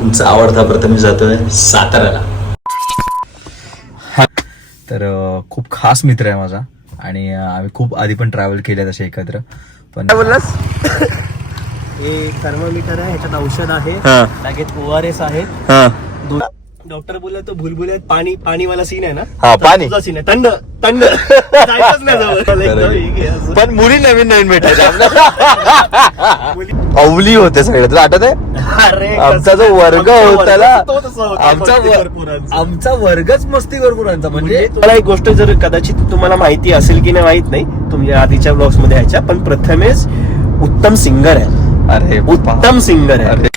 तुमचा आवडता प्रथमेश जातोय साताऱ्याला. तर खूप खास मित्र आहे माझा आणि आम्ही खूप आधी पण ट्रॅव्हल केले तसे एकत्र. पण काय बोललास? हे थर्मामीटर आहे ह्याच्यात औषध आहे. हा. लागेत ओ आर एस आहे. हा. डॉक्टर बोलला तो भुलभुल्यात पाणी पाणीवाला सीन आहे ना? हा, पाणी. तुझा सीन आहे. थंड थंड. जायचंच नाही जवळ. एकदम हे घे असं. पण मुली नवीन नवीन भेटायच्या. अवली होते सगळे. तुला आठवत आहे अरे, आमचा जो वर्ग आमचा होता ना तो तसा होता, आमचा. आमचा वर्गच मस्ती गुरांचा म्हणजे म्हणजे तुम्हाला एक गोष्ट जर कदाचित तुम्हाला माहिती असेल की नाही माहीत नाही तुमच्या आधीच्या ब्लॉग्समध्ये ह्याच्या पण प्रथमेश उत्तम सिंगर आहे. अरे उत्तम सिंगर आहे. अरे.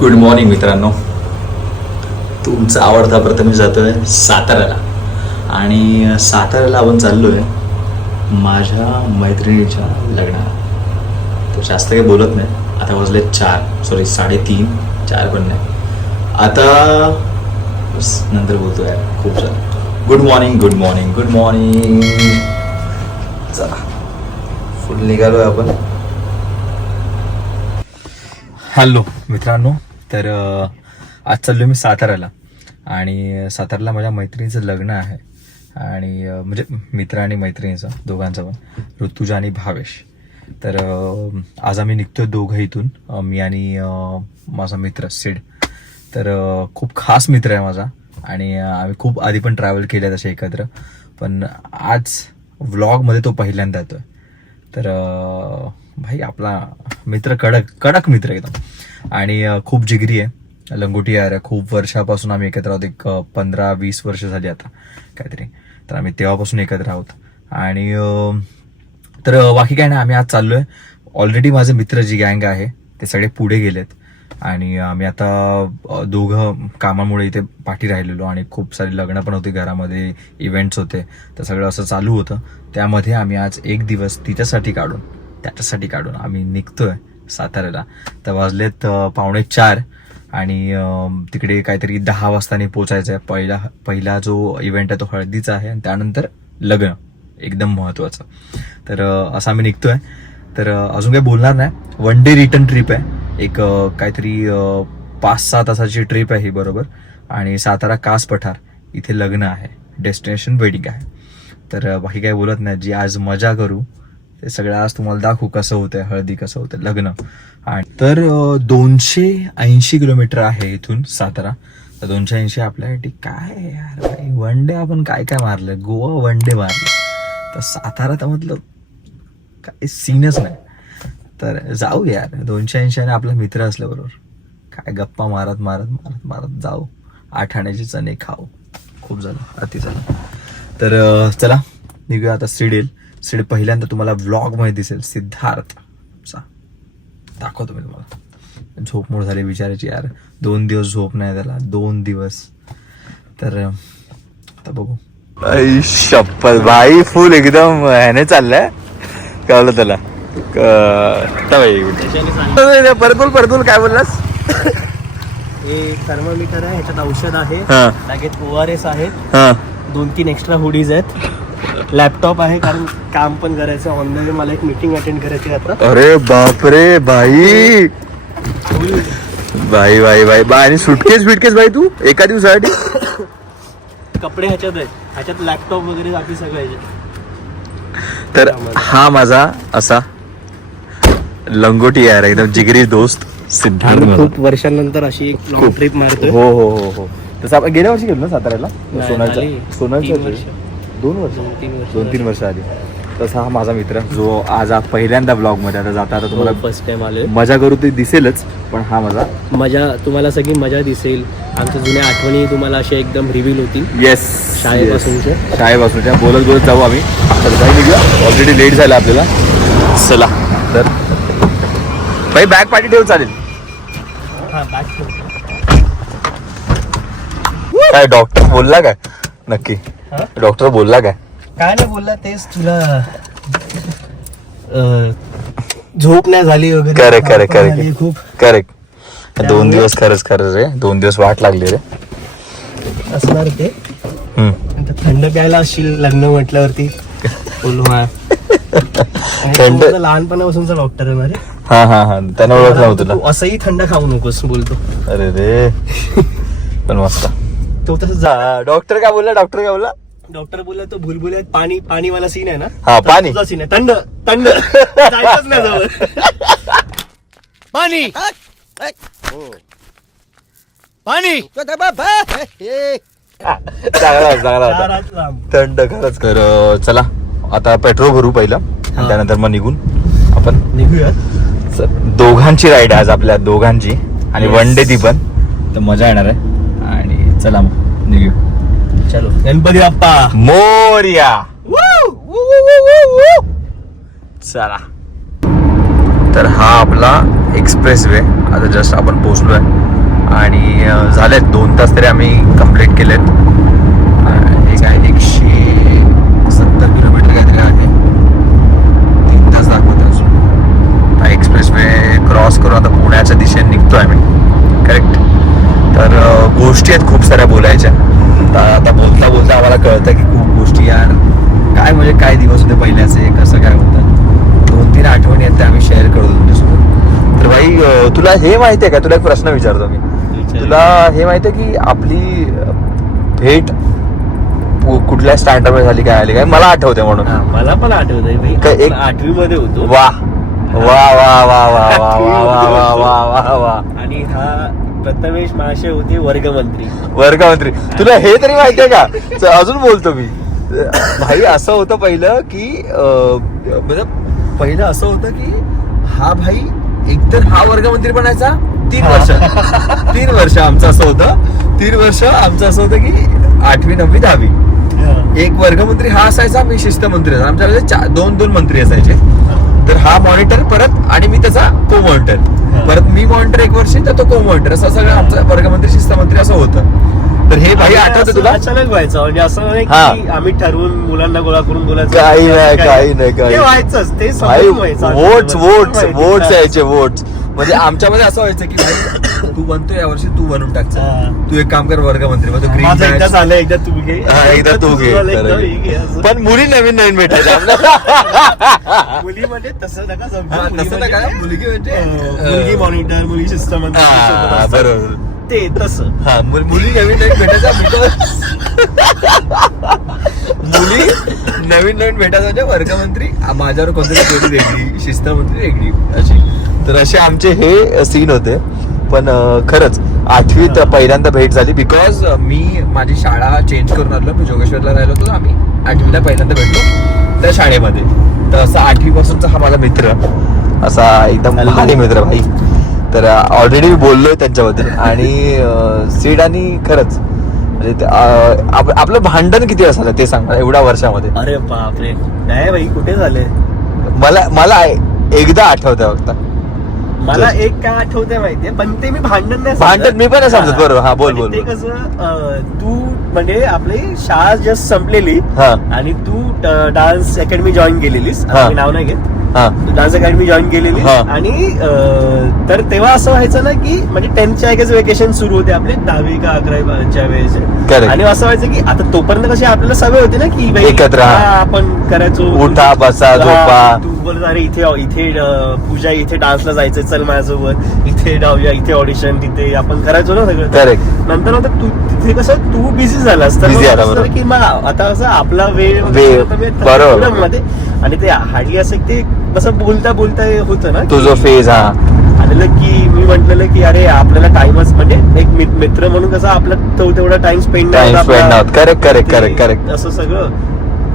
गुड मॉर्निंग मित्रांनो. तुमचा आवडता प्रथमेश जातोय साताऱ्याला. आणि साताऱ्याला आपण चाललोय माझ्या मैत्रिणीच्या लग्नाला. तर जास्त काही बोलत नाही. आता वाजले चार सॉरी साडेतीन चार पण नाही. आता नंतर बोलतो यार खूप झालं good morning good morning good morning चला फुल निघालोय आपण. हॅलो मित्रांनो. तर आज चाललो मी साताऱ्याला आणि साताऱ्याला माझ्या मैत्रिणीचं लग्न आहे. आणि म्हणजे मित्र आणि मैत्रिणीचं दोघांचं पण. ऋतुजा आणि भावेश. तर आज आम्ही निघतोय दोघं इथून. मी आणि माझा मित्र सिड. तर खूप खास मित्र आहे माझा. आणि आम्ही खूप आधी पण ट्रॅव्हल केले तसे एकत्र. पण आज व्लॉगमध्ये तो पहिल्यांदा येतोय. तर भाई आपला मित्र कडक कडक मित्र एकदम. आणि खूप जिगरी आहे. लंगोटी यार आहे खूप वर्षापासून आम्ही एकत्र आहोत. एक पंधरा वीस वर्ष झाली आता काहीतरी. तर आम्ही तेव्हापासून एकत्र आहोत. आणि तर बाकी काय नाही आम्ही आज चाललोय. ऑलरेडी माझे मित्र जी गँग आहे ते सगळे पुढे गेलेत. आणि आम्ही आता दोघं कामामुळे इथे पाठी राहिलेलो. आणि खूप सारी लग्न पण होती घरामध्ये इव्हेंट्स होते. तर सगळं असं चालू होतं. त्यामध्ये आम्ही आज एक दिवस तिच्यासाठी काढून त्याच्यासाठी काढून आम्ही निघतोय साताऱ्याला. तर वाजलेत पावणे चार आणि तिकडे काहीतरी दहा वाजतानी पोचायचं आहे पहिला पहिला जो इव्हेंट आहे तो हळदीचा आहे आणि त्यानंतर लग्न. एकदम महत्वाचं. तर असं आम्ही निघतोय. तर अजून काही बोलणार नाही. वन डे रिटर्न ट्रिप आहे. एक काहीतरी पाच सहा तासाची ट्रिप आहे ही बरोबर. आणि सातारा कास पठार इथे लग्न आहे. डेस्टिनेशन वेडिंग आहे. तर बाकी काही बोलत नाही. जी आज मजा करू ते सगळं आज तुम्हाला दाखवू कसं होतंय हळदी कसं होतं लग्न. आणि तर दोनशे ऐंशी किलोमीटर आहे इथून सातारा. तर दोनशे ऐंशी आपल्यासाठी काय यार? भाई वन डे आपण काय काय मारलं? गोवा वन डे मारलं. तर सातारा तर म्हटलं काय सीनच नाही. तर जाऊ यार दोनशे ऐंशी आणि आपला मित्र असल्याबरोबर. काय गप्पा मारत मारत मारत मारत जाऊ. आठाण्याचे चणे खाऊ. खूप झालं अति झालं. तर चला निघूया आता सिडेल. सिड पहिल्यांदा तुम्हाला व्लॉगमध्ये दिसेल सिद्धार्थ. चा दाखवतो मी तुम्हाला. झोपमोड झाली विचारायची यार. दोन दिवस झोप नाही त्याला दोन दिवस. तर आता बघू. शप्पल भाई फुल एकदम ह्याने चाललाय. कळलं त्याला क- आता बाई, परत बोल परत बोल काय बोललास? हे थर्मामीटर आहे ह्याच्यात औषध आहे. हा. लागेत ओ आर एस आहे हा. दोन तीन एक्स्ट्रा हुडीज आहेत. लॅपटॉप आहे कारण काम पण करायचं ऑनलाईन मला एक मीटिंग अटेंड करायची आहे आता. अरे बापरे भाई भाई भाई भाई बा आणि सुटकेस बिटकेस भाई तू एका दिवसासाठी? कपडे ह्याच्यात आहेत. ह्याच्यात लॅपटॉप वगैरे बाकी सगळं आहे तर हा माझा असा लंगोटी यार एकदम जिगरी दोस्त सिद्धार्थ माझा. खूप वर्षांनंतर अशी एक लॉंग ट्रिप मारतोय. हो हो हो हो. तसं आपण गेल्या वर्षी गेलो ना साताऱ्याला? नाही, झाली. तीन वर्ष. दोन वर्ष. दोन तीन वर्ष. दोन तीन वर्ष आधी. तसा हा माझा मित्र जो आज हा पहिल्यांदा ब्लॉगमध्ये आता जाता आता तुम्हाला फर्स्ट टाइम आलोय. मजा करू ते दिसेलच पण हा माझा मजा तुम्हाला सगळी मजा दिसेल. आमच्या जुन्या आठवणी तुम्हाला अशा एकदम रिव्हील होतील. येस शाळेपासूनच्या? शाळेपासूनच्या बोलत बोलत जाऊ आम्ही. तर ऑलरेडी लेट झाला आपल्याला. चला. तर भाई बॅग पाठी ठेव चालेल. काय डॉक्टर बोलला काय? नक्की. हा? डॉक्टर बोलला काय? काय नाही बोलला तेच तुला अं, झोप नाही झाली वगैरे. करेक्ट करेक्ट झाली करेक्ट खूप. करेक्ट दोन दिवस खरंच खरंच रे दोन दिवस वाट लागली रे. असणार ते. हम्म. आता थंड प्यायला असशील लग्न म्हटल्यावरती. बोलू हा आणि थंड- माझा लहानपणापासूनचा डॉक्टर आहे ना रे. हा हा हा. त्यांना ओळखलं तू असंही थंड खाऊ नकोस बोलतो. अरे रे. पण मस्त. तो तसं डॉक्टर काय बोलला? डॉक्टर काय बोलला? डॉक्टर बोलला तो भुलभुल्यात पाणी पाणी वाला सीन आहे ना? हा, तर पाणी. तुझा सीन आहे. थंड थंड. जायचंच नाही जवळ. पाणी. पाणी. चांगला होता, चांगला होता. दारात लांब. थंड खरंच तर अं, चला आता पेट्रोल भरू पहिलं. आणि हा. त्यानंतर मग निघून आपण निघूया दोघांची राईड आज आपल्या दोघांची. आणि Yes. वन डे ती पण. तर मजा येणार आहे. चला मग निघू चलो गणपती बाप्पा मोर्या चला तर हा आपला एक्सप्रेस वे आता जस्ट आपण पोहोचलोय. आणि अं, झालेत दोन तास तरी आम्ही कंप्लीट केलेत. अं, हे काय एकशे सत्तर किलोमीटर काहीतरी आहे तीन तास दाखवत अजून हा एक्सप्रेस वे क्रॉस करून आता पुण्याच्या दिशेने निघतोय आम्ही करेक्ट तर अं, गोष्टी आहेत खूप साऱ्या बोलायच्या. आता बोलता बोलता आम्हाला कळतं की खूप गोष्टी यार. काय म्हणजे काय दिवस होते पहिल्याचे कसं काय होतं. दोन तीन आठवणी आहेत त्या आम्ही शेअर करतो तुमच्यासोबत. तर भाई तुला हे माहिती आहे का? तुला एक प्रश्न विचारतो मी. तुला हे माहिती आहे की आपली भेट कुठल्या मध्ये झाली काय आली काय? मला आठवते म्हणून. हा, मला पण आठवत एक- आठवी मध्ये होतो वा वा वा वा वा वा वा वा वा वा वा वा आणि हा प्रथमेश महाशय होते वर्गमंत्री. वर्गमंत्री. तुला हे तरी माहितीये का? च- अजून बोलतो मी. भाई असं होतं पहिलं की अं, म्हणजे पहिलं असं होतं की हा भाई एकतर हा वर्गमंत्री बनायचा तीन वर्ष. तीन वर्ष आमचं असं होतं. तीन वर्ष आमचं असं होतं की आठवी नववी दहावी. एक वर्गमंत्री हा असायचा मी शिस्तमंत्री असायचा. आमच्याकडे चा- दोन दोन मंत्री असायचे. तर हा मॉनिटर परत आणि मी त्याचा को मॉनिटर परत मी मॉनिटर एक वर्ष तर तो को मॉनिटर असं सगळं आमचं वर्गमंत्री शिस्तमंत्री असं होतं. तर हे भाई आठवतं तुला? अचानक व्हायचं. म्हणजे असं नाही. की आम्ही ठरवून मुलांना गोळा करून बोलायचं. काही नाही, काही नाही, काही. व्हायचंच. ते व्हायचं. Votes votes votes? यायचे वोट्स म्हणजे आमच्यामध्ये असं व्हायचं की तू बनतो यावर्षी तू बनून टाक हा. तू एक काम कर वर्गमंत्री मग तो ग्रीन माझं एकदा बॅच झालं एकदा तू घे. हा, एकदा तू घे. पण मुली नवीन नवीन भेटायच्या आपल्याला. मुलीमध्ये तसं नका हा, तसं मुली नका, म्हणजे- मुलगी म्हणजे, अं, मुलगी मॉनिटर मुलगी हा, असतात. बरोबर. ते तसं. हा मुल- मुली नवीन नवीन भेटायच्या मुली नवीन नवीन भेटायच्या म्हणजे वर्गमंत्री माझ्यावर कोणतरी वेगळी शिस्तमंत्री वेगळी अशी. तर असे आमचे हे सीन होते. पण खरंच आठवीत पहिल्यांदा भेट झाली. बिकॉज मी माझी शाळा चेंज करून आलो मी जोगेश्वरला राहिलो होतो. आम्ही आठवीला पहिल्यांदा भेटलो. त्या शाळेमध्ये. तर असा आठवी पासूनचा हा माझा मित्र. असा एकदम भारी मित्र भाई. तर ऑलरेडी मी बोललोय त्यांच्याबद्दल. आणि सीड आणि खरंच म्हणजे आपलं भांडण किती झालं ते सांग एवढ्या वर्षामध्ये. अरे बापरे. नाही भाई कुठे झाले? मला मला एकदा आठवतंय फक्त. मला एक काय आठवतंय माहितीये पण ते मी भांडण नाही भांडण. मी पण नाही समजत, बरोबर. हा, बोल, बोल, ते. कसं अं, तू म्हणजे आपली शाळा जस्ट संपलेली हा आणि तू डान्स अकॅडमी जॉईन केलेलीस हा. नाव नाही घेत हा डान्स अकॅडमी जॉईन केलेली हा. आणि अं, तर तेव्हा असं व्हायचं ना की म्हणजे टेन्थच्या आयगेच वेकेशन सुरू होते आपले दहावी का अकरावीच्या वेळेस Correct. आणि असं व्हायचं की आता तोपर्यंत कशी आपल्याला सवय होती ना की बाई, एकत्र, हा. हा, आपण करायचो उठा, बसा, हा, झोपा. तू बोलत अरे इथे इथे अं, पूजा इथे डान्सला जायचं चल माझ्यासोबत इथे जाऊया इथे ऑडिशन तिथे आपण करायचो ना सगळं नंतर आता तू तिथे कसं तू बिझी झालास तर Busy असं बरोबर. की मग आता असं आपला वेळ वेळ, आता मी- बरोबर. freedom मध्ये आणि ते हार्डली असं ते कसं बोलता बोलता होतं ना तो जो फेज हा आलेलं की मी म्हटलेलं की अरे आपल्याला टाइमच म्हणजे एक मित- मित्र म्हणून कसं आपला तो तेवढा time spend. Correct, correct, correct, correct. असं सगळं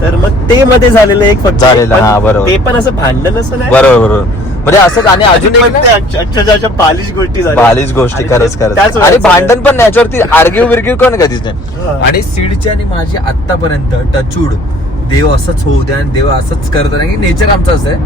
तर मग ते मध्ये झालेलं एक फक्त झालेलं, पण हा, बरोबर. ते पण असं भांडण असं नाही बरोबर बरोबर म्हणजे असंच आणि अजून एक ना- अक्षरशः बालिश गोष्टी झाल्या. बालीच गोष्टी आणि खरंच ते- खरंच. आणि भांडण पण नॅचरती आर्ग्यू बिर्ग्यू कोण कधीच हा. नाही आणि सीडची आणि माझी आतापर्यंत टचूड देव असंच होऊ द्या आणि देव असंच करत नाही नेचर आमचं असं आहे.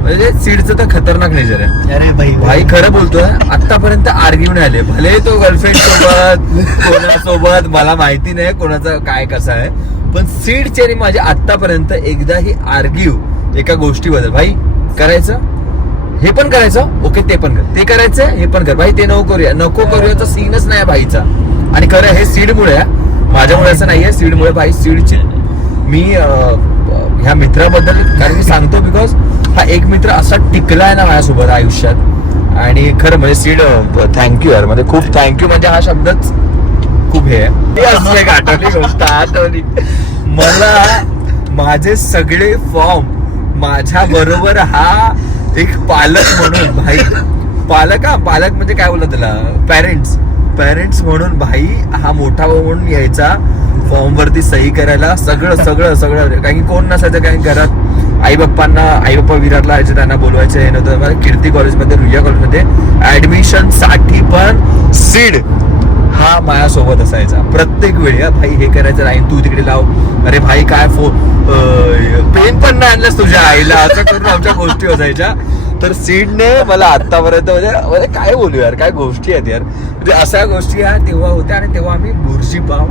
म्हणजे सीडचं तर खतरनाक नेचर आहे. अरे भाई भाई. खरं बोलतोय आतापर्यंत आर्ग्यू नाही आले. भले तो गर्लफ्रेंड सोबत कोणासोबत मला माहिती नाही कोणाचं काय कसं आहे. पण सीडचे आणि माझे आतापर्यंत एकदाही आर्ग्यू एका गोष्टीबद्दल. भाई करायचं? हे पण करायचं? ओके ते पण कर. ते करायचं हे पण कर. भाई ते नको करूया. नको करूयाचा सीनच नाही भाईचा. आणि खरं हे सीडमुळे आहे. माझ्यामुळे असं नाहीये. सीडमुळे भाई सीडची मी ह्या मित्राबद्दल कारण मी सांगतो बिकॉज हा एक मित्र असा टिकलाय ना माझ्यासोबत आयुष्यात. आणि खरं म्हणजे सीड थँक्यू यार. म्हणजे खूप थँक्यू म्हणजे हा शब्दच खूप हे आहे. आठवली गोष्ट आठवली. मला माझे सगळे फॉर्म माझ्या बरोबर हा एक पालक म्हणून भाई. पालक हा पालक म्हणजे काय बोलत त्याला? पॅरेंट्स पॅरेंट्स म्हणून भाई हा मोठा भाऊ म्हणून यायचा. फॉर्म वरती सही करायला. सगळं सगळं सगळं. कारण कोण नसायचं कारण घरात आई बाप्पांना आई बाप्पा विराटला यायचे त्यांना बोलवायचं हे नव्हतं. कीर्ती कॉलेजमध्ये रुईया कॉलेजमध्ये ऍडमिशनसाठी पण सीड हा माझ्यासोबत असायचा. प्रत्येक वेळी हा, भाई हे करायचं नाही तू तिकडे लाव. अरे भाई काय फो पेन पण नाही आणलंस तुझ्या आईला. असं करून आमच्या गोष्टी असायच्या. तर सीडने मला आतापर्यंत म्हणजे म्हणजे काय बोलू यार? काय गोष्टी आहेत यार? म्हणजे अशा गोष्टी ह्या तेव्हा होत्या आणि तेव्हा आम्ही बुरशी पाव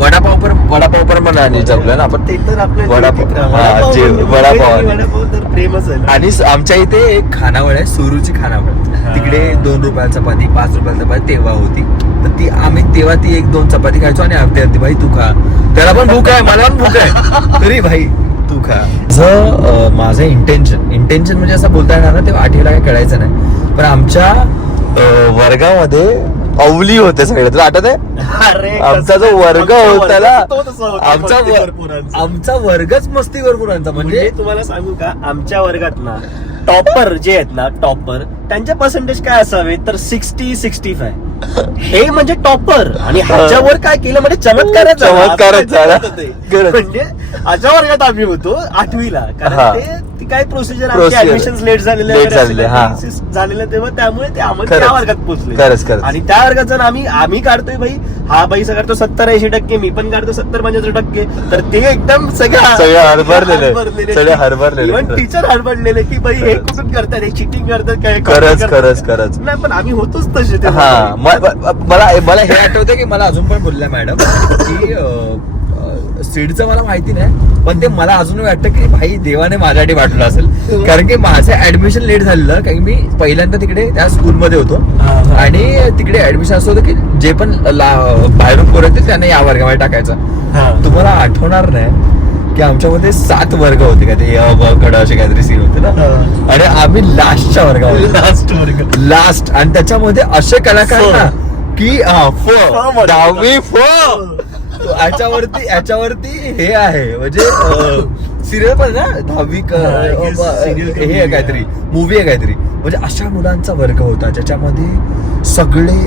वडापाव पण वडापाव पण म्हणा आणि जपलं ना आपण. ते तर आपल्या वडापाव हा, जे- म्हणजे वडापाव. आणि- वडापाव तर प्रेमच आहे ना. आणि स- आमच्या इथे एक खानावळ आहे सुरूची खानावळ. हा. तिकडे दोन रुपयाला चपाती पाच रुपयाला चपाती तेव्हा होती. तर ती आम्ही तेव्हा ती एक दोन चपाती खायचो आणि अर्धी अर्धी भाई तू खा. त्याला पण भूक आहे मला पण भूक आहे. तरी भाई तू खा. अं, माझं इंटेन्शन इंटेन्शन म्हणजे असं बोलता येणार ना तेव्हा आठवीला काय कळायचं नाही. पण आमच्या अं, वर्गामध्ये अवली होते सगळे तुला आठवत आहे आमचा जो वर्ग होता ना आमचा. आमचा वर्गच मस्तीवर गुणांचा म्हणजे म्हणजे तुम्हाला सांगू का आमच्या वर्गात ना टॉपर जे आहेत ना टॉपर त्यांचे पर्सेंटेज काय असावे तर सिक्स्टी सिक्स्टी फाय हे म्हणजे टॉपर आणि ह्याच्यावर काय केलं म्हणजे चमत्कारच. चमत्कारच झाला. ते. खरंच. म्हणजे अशा वर्गात आम्ही होतो आठवीला. कारण ते ती काय प्रोसिजर. ऍडमिशन लेट झालेले झालेले, तेव्हा त्यामुळे ते आम्हाला. त्या वर्गात पोहोचले. आणि त्या वर्गात जर आम्ही आम्ही काढतोय भाई हा पैसा काढतो सत्तर ऐंशी टक्के मी पण काढतो सत्तर पंच्याहत्तर टक्के तर ते एकदम सगळं सगळे हरभरलेले. सगळे हरभरलेले. टीचर हरबडलेले की बाई हे कुठून करतात हे चिटिंग करतात काय खरंच, खरंच? खरंच. नाही पण आम्ही होतोच तसे ते मला मला हे आठवतं की मला अजून पण बोलल्या मॅडम की सीडचं मला माहिती नाही पण ते मला अजून वाटतं की भाई देवाने माझ्यासाठी वाटलं असेल कारण की माझं ऍडमिशन लेट झालेलं कारण मी पहिल्यांदा तिकडे त्या स्कूलमध्ये होतो. आणि तिकडे ऍडमिशन असं होतं की जे पण बाहेरून पोरं येतील त्यांना या वर्गामध्ये टाकायचं. तुम्हाला आठवणार नाही की आमच्यामध्ये सात वर्ग होते का ते कड असे काहीतरी सीन होते ना. आणि आम्ही लास्टच्या वर्गावर लास्ट वर्ग लास्ट आणि त्याच्यामध्ये असे कलाकार. ना की. दहावी फ याच्यावरती याच्यावरती हे आहे. म्हणजे सिरियल पण ना? दहावी हा, हे आहे काहीतरी. मूवी आहे काहीतरी. म्हणजे अशा मुलांचा वर्ग होता ज्याच्यामध्ये सगळे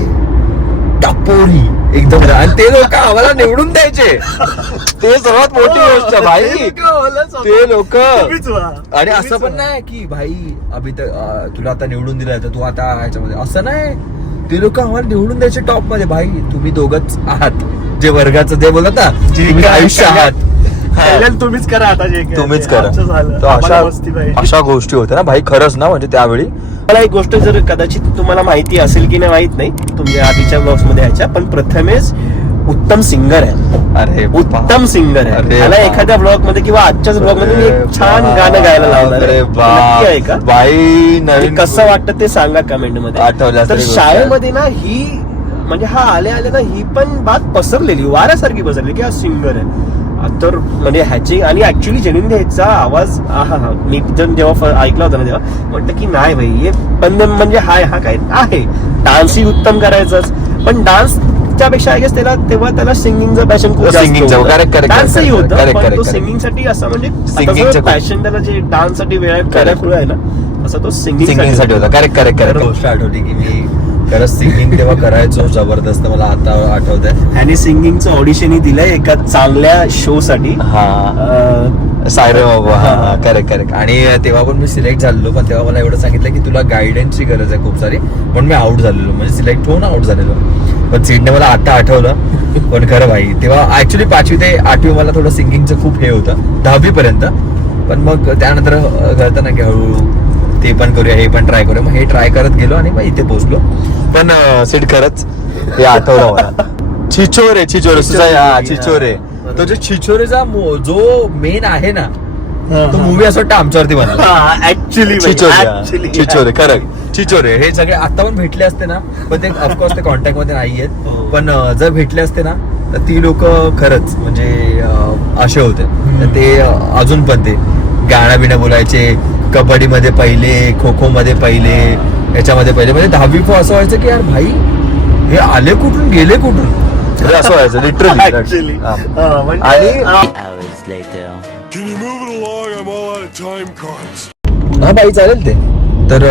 टापोरी एकदम. आणि ते लोक आम्हाला निवडून द्यायचे. ते सर्वात मोठी गोष्ट भाई. ते लोक. आणि असं पण. नाही की भाई अभि तर अं, तुला आता निवडून दिलाय तर तू आता ह्याच्यामध्ये असं नाही. ते लोक आम्हाला निवडून द्यायचे टॉपमध्ये भाई तुम्ही दोघच आहात. जे वर्गाचं ते बोलत ना जे तुम्ही आयुष्य आहात. हा. कल्याण तुम्हीच करा आता जे तुम्हीच. करा. आमचं झालं. तर आम्हाला अशा मस्ती पाहिजे. अशा गोष्टी होत्या ना. भाई खरंच ना म्हणजे त्यावेळी. मला एक गोष्ट जर कदाचित तुम्हाला माहिती असेल की नाही माहीत नाही तुमच्या आधीच्या ब्लॉग्समध्ये ह्याच्या पण प्रथमेश उत्तम सिंगर आहे. अरे उत्तम सिंगर आहे. बा- एखाद्या ब्लॉगमध्ये किंवा आजच्याच ब्लॉगमध्ये मी एक छान गाणं गायला लावणार आहे. अरे नक्की आहे का? बाई नवीन कसं वाटतं ते सांगा कमेंटमध्ये. आठवल्यास तर तरी गोष्ट. शाळेमध्ये ना ही म्हणजे हा आले आले ना ही पण बात पसरलेली वाऱ्यासारखी पसरली की हा सिंगर आहे. तर म्हणजे ह्याची आणि ऍक्च्युली जेन्युन ह्याचा आवाज आहा हा मी जर जेव्हा ऐकला होता ना तेव्हा म्हटलं की नाही भाई हे पण म्हणजे हाय हा काय आहे. डान्सही उत्तम करायचाच पण डान्सपेक्षा आय गेस त्याला तेव्हा त्याला सिंगिंगचं पॅशन खूप डान्सही होतं. पण तो correct. सिंगिंगसाठी असं म्हणजे पॅशन त्याला जे डान्ससाठी वेळ Correct. खुळ आहे ना असं तो सिंगिंग सिंगिंगसाठी होता. करेक्ट करेक्ट करेक्ट गोष्ट आठवली की मी खरंच सिंगिंग तेव्हा करायचो जबरदस्त मला आता आठवत आहे आणि सिंगिंगचं ऑडिशनही दिलंय एका चांगल्या शो साठी. हा. सायरे बाबा हा हा करेक्ट करेक्ट आणि तेव्हा पण मी सिलेक्ट झालेलो पण तेव्हा मला एवढं सांगितलं की तुला गायडन्सची गरज आहे खूप सारी पण मी आउट झालेलो. म्हणजे सिलेक्ट होऊन आउट झालेलो. पण सीटने मला आता आठवलं. पण खरं भाई तेव्हा ऍक्च्युली पाचवी ते आठवी मला थोडं सिंगिंगचं खूप हे होतं दहावी पर्यंत पण मग त्यानंतर अं, कळतं ना की हळूहळू ते पण करूया हे पण ट्राय करूया. मग हे ट्राय करत गेलो आणि मग इथे पोहोचलो. पण सीट खरंच हे आठवलं मला. छिचोरे छिचोरे सुद्धा हा, छिचोरे तो जो छिचोरेचा मो- जो मेन आहे ना तो मूवी असं वाटतं आमच्यावरती बनला ऍक्च्युली चिचोरे चिचोरे करेक्ट चिचोरे हे सगळे आता पण भेटले असते ना पण ते ऑफकोर्स ते कॉन्टॅक्टमध्ये नाही हो. आहेत पण अं, जर भेटले असते ना तर ती लोक खरंच म्हणजे असे होते. ते अजून पण ते. गाणं बिणं बोलायचे कबड्डीमध्ये पहिले खो खो मध्ये पहिले याच्यामध्ये पहिले. म्हणजे दहावी पण असं व्हायचं की यार भाई हे आले कुठून गेले कुठून? म्हणजे असं व्हायचं. लिटरली हा, म्हणजे- आणि. हा. बाई चालेल ते. तर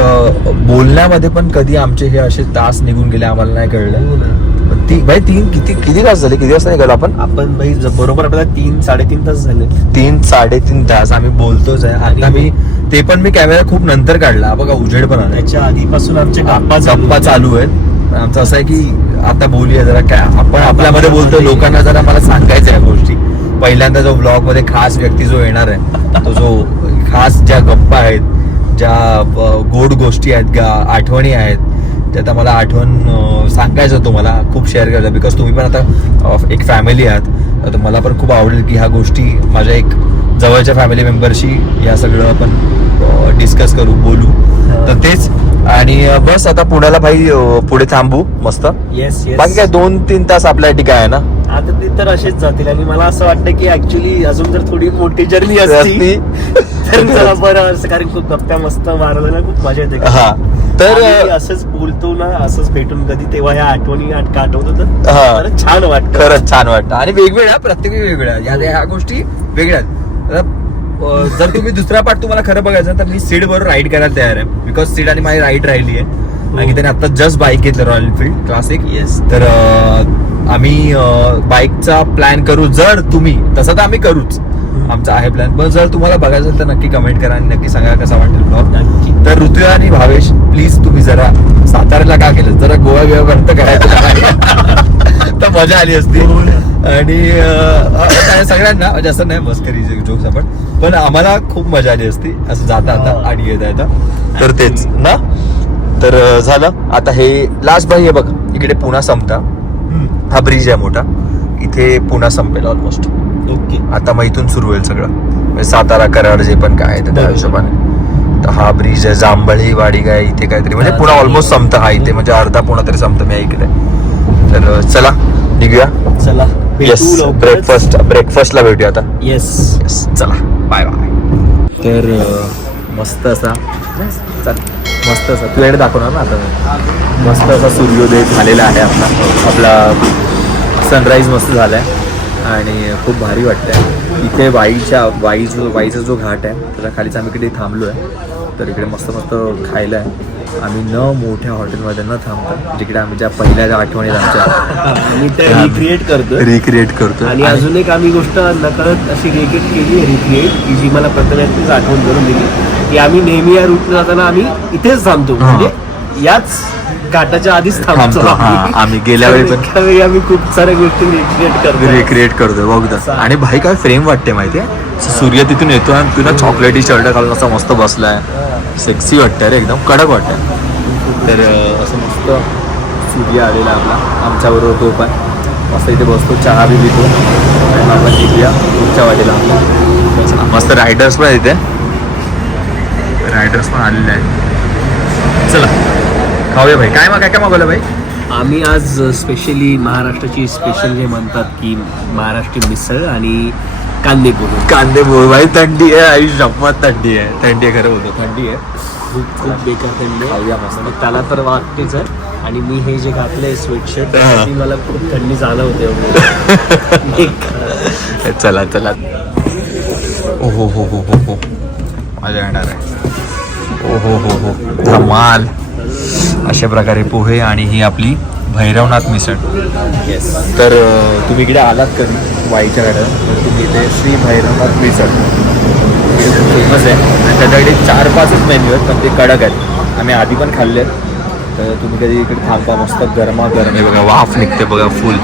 बोलण्यामध्ये पण कधी आमचे हे असे तास निघून गेले आम्हाला नाही कळलं. पण ती बाई तीन किती किती तास झाले? किती वाजता निघालो आपण? आपण भाई ज- बरोबर आपल्याला तीन साडेतीन तास झाले. तीन साडेतीन तास. आम्ही बोलतोच आहे. आता मी ते पण मी कॅमेरा खूप नंतर काढला. बघा उजेड पण आला त्याच्या आधीपासून आमचे गप्पा गप्पा चालू आहेत. आमचं असं आहे की आता बोलूया जरा काय आपण आपल्यामध्ये बोलतो लोकांना जरा मला सांगायचं या गोष्टी. पहिल्यांदा जो ब्लॉगमध्ये खास व्यक्ती जो येणार आहे तो जो खास ज्या गप्पा आहेत ज्या अ, गोड गोष्टी आहेत गा आठवणी आहेत ते आता मला आठवण सांगायचं होतं मला खूप शेअर करायचं बिकॉज तुम्ही पण आता एक फॅमिली आहात. तर मला पण खूप आवडेल की ह्या गोष्टी माझ्या एक जवळच्या फॅमिली मेंबरशी या सगळं आपण डिस्कस करू बोलू. तर तेच. आणि बस आता पुण्याला भाई पुढे थांबू मस्त. येस येस बाकी काय दोन तीन तास आपल्यासाठी काय आहे ना? आता ते तर असेच जातील. आणि मला असं वाटतं की ऍक्च्युली अजून जर थोडी मोठी जर्नी असती तर बरं असं कारण खूप गप्प्या मस्त मारला ना खूप मजा येते. हा. तर असंच बोलतो ना असंच भेटून कधी तेव्हा ह्या आठवणी आठ- आठवतो तर छान वाटतं. खरंच छान वाटतं. आणि वेगवेगळ्या प्रत्येक वेगवेगळ्या. या गोष्टी वेगळ्या जर तुम्ही दुसरा पार्ट तुम्हाला खरं बघायचं तर मी सीड बरोबर राईड करायला तयार आहे. बिकॉज सीड आणि माझी राईड राहिली आहे. आणि त्याने आता जस्ट बाईक घेतलं रॉयल एनफिल्ड क्लासिक Yes. तर आम्ही बाईकचा प्लॅन करू जर तुम्ही तसं तर आम्ही करूच. आमचा आहे प्लॅन पण जर तुम्हाला बघायचं असेल तर नक्की कमेंट करा आणि नक्की सांगा कसा वाटेल ब्लॉग. तर ऋतू आणि भावेश प्लीज तुम्ही जरा साताऱ्याला का केलं? जरा गोवा बिवा पर्यंत करायचं. तर मजा आली असती. आणि अं, काय सगळ्यांना म्हणजे असं नाही मस्करी जोक्स आपण पण आम्हाला खूप मजा आली असती. असं जाता आता आणि येता येता तर तेच ना? तर झालं. आता हे लास्ट भाई हे बघ. इकडे पुन्हा संपता. हा ब्रिज आहे मोठा. इथे पुन्हा संपेल ऑलमोस्ट ओके. आता मग इथून सुरू होईल सगळं. म्हणजे सातारा कराड जे पण काय आहे त्या. हिशोबाने. तर हा ब्रिज आहे. जांभळी वाडी काय इथे काहीतरी. म्हणजे हा, पुन्हा. ऑलमोस्ट संपतं. हा इथे म्हणजे अर्धा पुन्हा तरी संपतं मी ऐकलंय तर चला निघूया. चला. येस ब्रेकफास्ट ब्रेकफास्टला भेटूया आता. येस येस चला. बाय बाय तर मस्त असा चल मस्त असा. तू याकडे दाखवणार ना आता. मस्त असा सूर्योदय झालेला आहे आपला. आपला सनराईज मस्त झाला आहे आणि खूप भारी वाटतंय. इथे वाईच्या वाई जो वाईचा जो घाट आहे त्याच्या खालीच आम्ही इकडे थांबलो आहे तर इकडे मस्त मस्त खायला आहे. आम्ही न मोठ्या हॉटेलमध्ये न थांबतो. जिकडे आम्ही ज्या पहिल्या ज्या आठवणीत आमच्या मी ते रिक्रिएट करतो रिक्रिएट करतो आणि अजून एक आम्ही गोष्ट नकळत अशी रिक्रिएट केली रिक्रिएट की जी मला प्रथमेशनीच आठवण करून दिली. की आम्ही नेहमी या रूटने जाताना आम्ही इथेच थांबतो. म्हणजे याच घाटाच्या आधीच थांबतो. हा. आम्ही गेल्या वेळी पण- वेळी आम्ही खूप साऱ्या गोष्टी रिक्रिएट करतो रिक्रिएट करतोय बघ आणि भाई काय फ्रेम वाटते माहितीये सूर्य तिथून येतो आणि तुला चॉकलेटी शर्ट घालून असा मस्त बसलाय. सेक्सी वाटतंय रे एकदम. कडक वाटतंय. तर अं, असं मस्त सूर्य आलेला आपला आमच्याबरोबर तो पण. मस्त इथे बसतो चहा बी पितो. आणि आपण निघूया पुढच्या वाटेला. मस्त रायडर्स पण इथे. रायडर्स पण आलेले आहेत. चला. खाऊया भाई. काय मग काय काय मागवलं भाई? आम्ही आज स्पेशली महाराष्ट्राची स्पेशल जे म्हणतात की महाराष्ट्रीयन मिसळ आणि कांदे पोहे. कांदे पोहे. भाई थंडी आहे. आई शपथ थंडी आहे. थंडी आहे खरं होतं थंडी आहे. खूप खूप बेकार थंडी आहे. मग त्याला तर वाटतेच आहे आणि मी हे जे घातलंय स्वेटशर्ट. मला खूप थंडी जाणवते एक चला चला. ओ हो हो हो हो हो. मजा येणार आहे. ओ हो हो हो. धमाल. अशा प्रकारे पोहे आणि ही आपली भैरवनाथ मिसळ. येस तर तुम्ही इकडे आलात कधी? वाईच्या गाड्या तर तुम्ही इथे श्री भैरवनाथ मिसळ. फेमस आहे. आणि त्याच्याकडे चार पाचच मेन्यू आहेत पण ते कडक आहेत. आम्ही आधी पण खाल्ले आहेत. तर तुम्ही कधी इकडे थांबा मस्त गरमा गरम. बघा वाफ निघते बघा फुल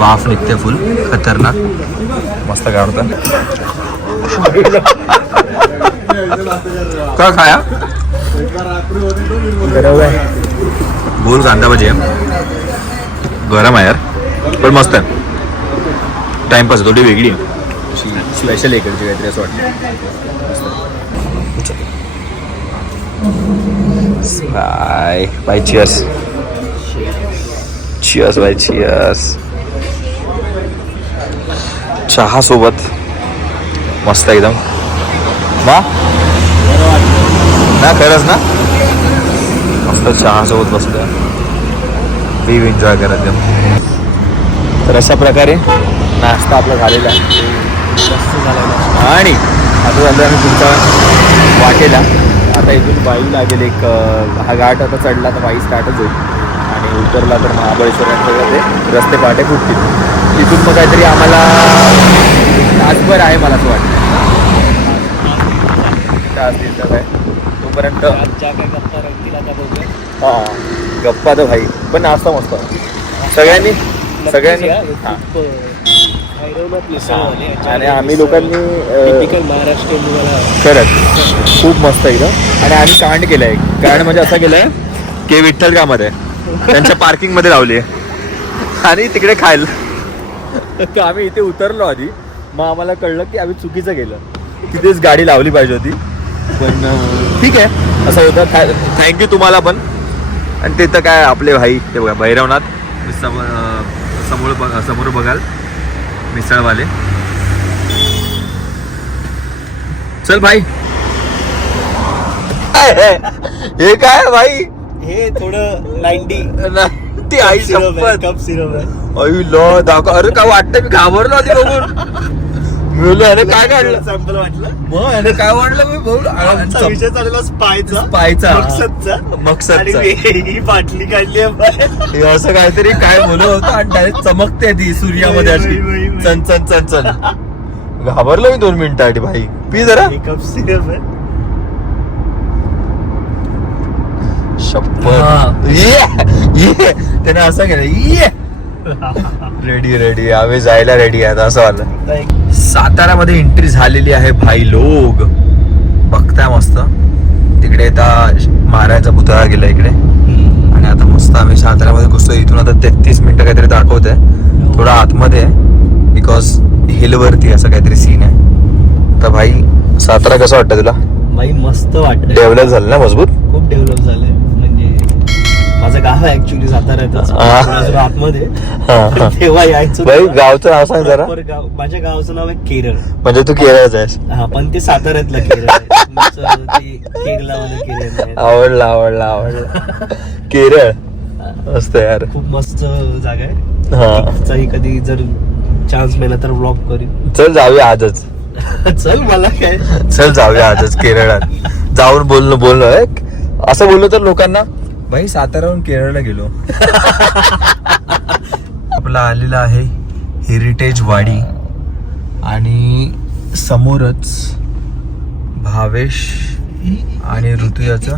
वाफ निघते फुल खतरनाक. मस्त काढतं. का खाया? गरम आहे. गोल कांदा भजी आहे. गरम आहे यार. पण मस्त आहे. टाइमपास थोडी वेगळी आहे. स्पेशल इकडची काहीतरी असं वाटतं. Bye bye cheers cheers bye cheers चहा सोबत. मस्त एकदम. ना ना खरंच ना? मस्त चहासोबत सोबत बसलोय. व्ह्यू एन्जॉय करत तर अशा प्रकारे नाश्ता आपला झालेला आहे. आणि आता झालं आम्ही तुमच्या वाटेला. आता इथून वायू लागेल एक हा घाट आता चढला तर वाई स्टार्टच होईल. आणि उतरला तर महाबळेश्वर ते रस्ते पाटे फुटतील. तिथून मग काहीतरी आम्हाला तासभर आहे मला असं वाटतं. तास आहे हा गप्पा तर भाई. पण नाश्ता मस्त. सगळ्यांनी? सगळ्यांनी? हा. आणि आम्ही लोकांनी महाराष्ट्र खरंच. खूप मस्त एकदम आणि आम्ही कांड केलंय. कांड म्हणजे असं केलंय की विठ्ठल कामध्ये त्यांच्या पार्किंगमध्ये लावली आणि तिकडे खायला. तर आम्ही इथे उतरलो आधी. मग आम्हाला कळलं की आम्ही चुकीचं केलं. तिथेच गाडी लावली पाहिजे होती. पण ठीक आहे. असं होतं. थँक्यू तुम्हाला पण. आणि तिथं काय आपले भाई ते बघा भैरवनाथ सम- समोर बघ- समोर बघाल मिसळवाले. चल भाई. हे काय भाई? हे थोडं नाईन्टी. ती आई कप सिरप आहे आई लो दाखव. अरे काय वाटतं मी घाबरलो आधी बघून. मी बोललो अरे काय काढलं? सॅम्पल वाटलं. मग याने काय वाटलं मी भाऊ विषय चाललेला स्पायचा. पायचा मकसदचा. मकसदचा. ही बाटली काढली आहे असं काहीतरी काय बोलत होतं आणि डायरेक्ट चमकते ती सूर्यामध्ये अशी. चन चन चन चन. घाबरलो मी दोन मिनिटासाठी भाई. पी जरा. कप सिरप आहे शपथ. ये ये. त्याने असं केलं ये. रेडी रेडी आम्ही जायला रेडी आहे असं वाटलं. साताऱ्यामध्ये एंट्री झालेली आहे भाई लोग. बघताय मस्त. तिकडे आता महाराजांचा पुतळा गेला इकडे. आणि आता मस्त आम्ही साताऱ्यामध्ये घुसतो इथून आता तेहतीस मिनिटं काहीतरी दाखवत आहे थोडा आतमध्ये आहे. बिकॉज हिलवरती असं काहीतरी सीन आहे. तर भाई सातारा कसं वाटतं तुला? बाई मस्त वाटतंय. डेव्हलप झालं ना मजबूत? खूप डेव्हलप झालंय. माझं गाव आहे ऍक्च्युली हा. थोडंसं आतमध्ये. तेव्हा यायचो भाई गावचं नाव सांग जरा. गाव. माझ्या गावाचं नाव आहे केरळ. म्हणजे तू केरळच आहेस. हा पण ते साताऱ्यातलं केरळ ते केरळामध्ये केरळ आहे. आवडला आवडला आवडला. केरळ. मस्त यार. खूप मस्त जागा आहे. हा. कधी जर चान्स मिळाला तर ब्लॉग करीन. चल जाऊया आजच. चल मला काय? चल जाऊया आजच केरळात. जाऊन बोललो बोललो असं बोललो तर लोकांना भाई साताराहून केरळला गेलो. आपला आलेला आहे हेरिटेज वाडी. आणि समोरच भावेश आणि ऋतुयाचं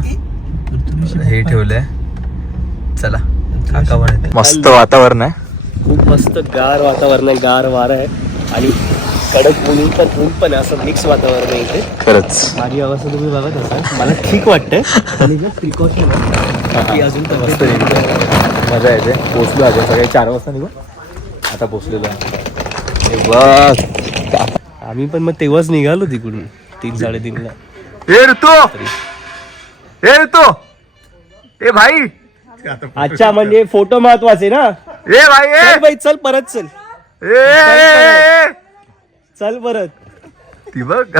हे ठेवलंय. चला काका. मस्त वातावरण आहे. खूप मस्त गार वातावरण आहे गार वारा आहे. आणि कडक ऊन पण ऊन पण आहे असं मिक्स वातावरण आहे इथे. खरंच. माझी अवस्था तुम्ही बघत असाल. मला ठीक वाटतंय. आणि जर प्रिकॉशन की अजून मजा येते. पोचलो आता सगळे चार वाजता निघू. आता पोचलेलो आहे. हे बघ आम्ही पण मग तेव्हाच निघालो तिकडून. तीन साडेतीनला. ए ऋतू! ए ऋतू! ए भाई! अच्छा म्हणजे फोटो महत्त्वाचे ना? ए भाई ए! चल बाई चल परत चल. ए, ए, ए, ए. चल परत. ती बघ.